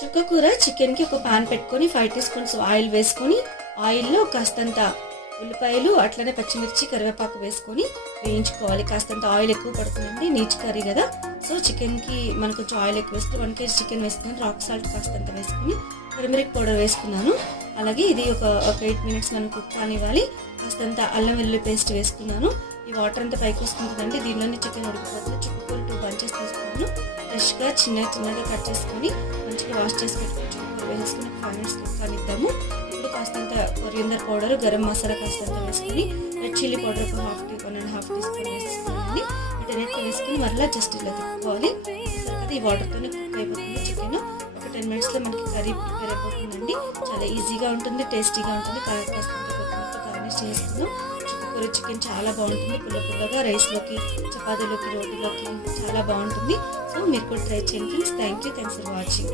చుక్కకూర చికెన్కి ఒక పాన్ పెట్టుకొని 5 టీ స్పూన్స్ ఆయిల్ వేసుకొని ఆయిల్లో కాస్తంత ఉల్లిపాయలు అట్లనే పచ్చిమిర్చి కరివేపాకు వేసుకొని వేయించుకోవాలి. కాస్తంత ఆయిల్ ఎక్కువ పడుతుందండి, నీచు కర్రీ కదా. సో చికెన్కి మనకు కొంచెం ఆయిల్ ఎక్కువ వేసుకుని 1 kg చికెన్ వేసుకున్నాను. రాక్ సాల్ట్ కాస్తంత వేసుకుని టర్మరిక్ పౌడర్ వేసుకున్నాను. అలాగే ఇది ఒక 8 మినిట్స్ మనం కుక్ కానివ్వాలి. కాస్తంత అల్లం వెల్లుల్లి పేస్ట్ వేసుకున్నాను. ఈ వాటర్ అంతా పైకి వస్తుంటుందండి, దీనిలోనే చికెన్ ఉడికిపోతుంది. చుక్కకూర 2 బంచెస్ తీసుకున్నాను. ఫ్రెష్గా చిన్నగా కట్ చేసుకొని మంచిగా వాష్ చేసి పెట్టుకుని చుక్కకూర వేసుకుని 5 మినిట్స్ కుక్ కానిద్దాము. ఇప్పుడు కాస్తంత కొరియండర్ పౌడర్, గరం మసాలా కాస్తంత వేసుకుని రెడ్ చిల్లీ పౌడర్ ఒక 1.5 టీ స్పూన్ వేసుకుని వీటన్నిటిని వేసుకుని మరలా జస్ట్ ఇలా తిప్పుకోవాలి. తర్వాత ఈ వాటర్తోనే కుక్ అయిపోతుంది చికెన్. ఒక 10 మినిట్స్లో మనకి కర్రీ ప్రిపేర్ అయిపోతుందండి. చాలా ఈజీగా ఉంటుంది, టేస్టీగా ఉంటుంది. కాస్తంత కొత్తిమీరతో గార్నిష్ చేసుకుందాం. చుక్కకూర చికెన్ చాలా బాగుంటుంది, పుల్లగా రైస్లోకి, చపాతీలోకి, రోటీలోకి చాలా బాగుంటుంది. సో మీరు కూడా ట్రై చేయండి ఫ్రెండ్స్. Thanks for watching.